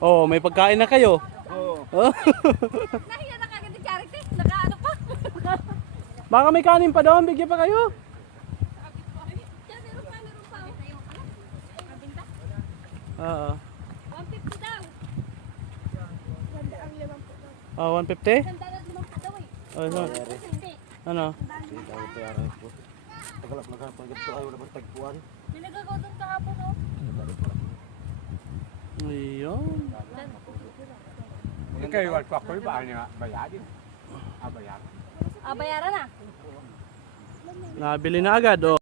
Oh, may pagkain na kayo. Oo. Oh. Nahiya na kagad ni Charity. Nakaano pa. Baka may kanin pa doon, bigyan pa kayo. Yan, meron pa. Mabinta. Oo. 150 daw. Ganda ang limang po daw. Oh, 150? Ganda na limang po daw eh. Oh, so, 150. ano? Hindi daw pera ko. Tagalak na ka pag ito ay wala bang tagpuan. Pinagagawa doon kahapon oh. Ayun. Ikaw iwan ko ako ba niya bayadin? Bayaran. Bayaran na. Nabili na agad, oh.